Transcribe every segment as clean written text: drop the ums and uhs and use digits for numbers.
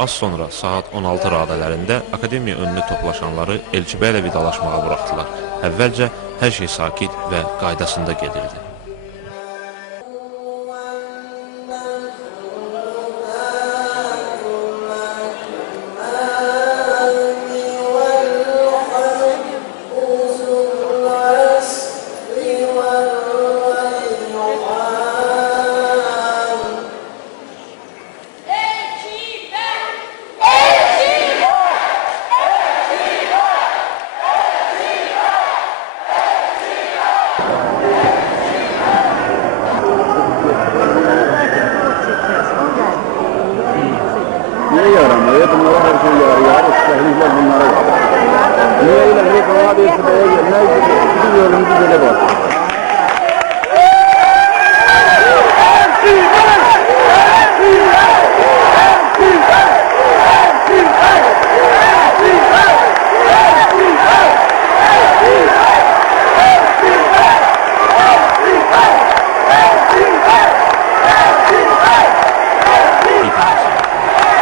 az sonra saat 16 radələrində akademiya önünə toplaşanları Elçibəylə vidalaşmağa buraxdılar. Əvvəlcə hər şey sakit və qaydasında gedirdi. Niye yaramıyor? Bunlara her şey yarıyor. Tehlikeler bunlara var. Niye ilerleyip ona bir şüpheye gelmez? Bir yolumuzu böyle var.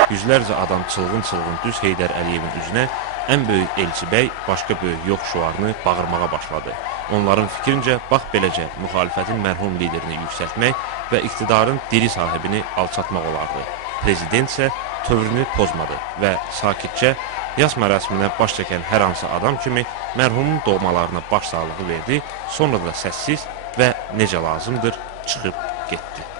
Yüzlərcə adam çılğın-çılğın düz Heydər Əliyevin üzünə ən böyük Elçibəy, başqa böyük yox şüarını bağırmağa başladı. Onların fikrincə, bax beləcə müxalifətin mərhum liderini yüksəltmək və iqtidarın diri sahibini alçatmaq olardı. Prezident isə tövrünü pozmadı və sakitcə yas mərasiminə baş çəkən hər hansı adam kimi mərhumun doğmalarına baş sağlığı verdi, sonra da səssiz və necə lazımdır çıxıb getdi.